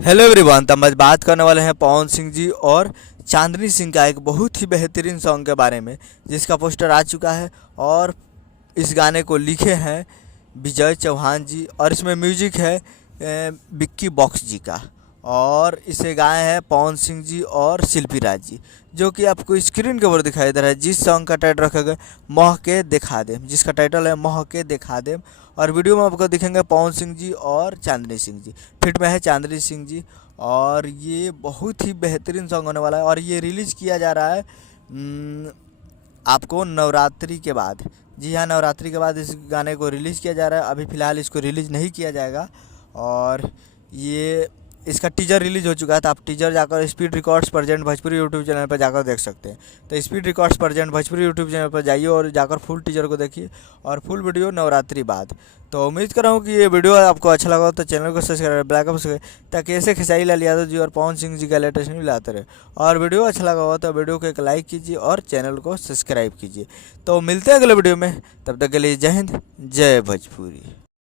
Hello everyone. तो हम आज बात करने वाले हैं पवन सिंह जी और चांदनी सिंह का एक बहुत ही बेहतरीन सॉन्ग के बारे में, जिसका पोस्टर आ चुका है। और इस गाने को लिखे हैं विजय चौहान जी और इसमें म्यूजिक है विक्की बॉक्स जी का। और इसे गाए हैं पवन सिंह जी और शिल्पी राज जी, जो कि आपको स्क्रीन के ऊपर दिखाई दे रहा है। जिस सॉन्ग का टाइटल रखा गया मोह के दिखा देम, जिसका टाइटल है मोह के दिखा देम। और वीडियो में आपको दिखेंगे पवन सिंह जी और चांदनी सिंह जी, फिट में है चांदनी सिंह जी। और ये बहुत ही बेहतरीन सॉन्ग होने वाला है और ये रिलीज़ किया जा रहा है आपको नवरात्रि के बाद। जी हाँ, नवरात्रि के बाद इस गाने को रिलीज़ किया जा रहा है। अभी फ़िलहाल इसको रिलीज़ नहीं किया जाएगा। और ये इसका टीजर रिलीज हो चुका है, तो आप टीजर जाकर speed records present Bhojpuri YouTube channel पर जाकर देख सकते हैं। तो speed records present Bhojpuri YouTube channel पर जाइए और जाकर फुल टीजर को देखिए और फुल वीडियो नवरात्रि बाद। तो उम्मीद कर रहा हूँ कि ये वीडियो आपको अच्छा लगा हो, तो चैनल को सब्सक्राइब ब्लैक ताकि ऐसे खेसारी लाल यादव जी और पवन सिंह जी का लेटेस्ट न्यूज़ लाते रहे। और वीडियो अच्छा लगा हो तो वीडियो को एक लाइक कीजिए और चैनल को सब्सक्राइब कीजिए। तो मिलते हैं अगले वीडियो में, तब तक के लिए जय हिंद जय भोजपुरी।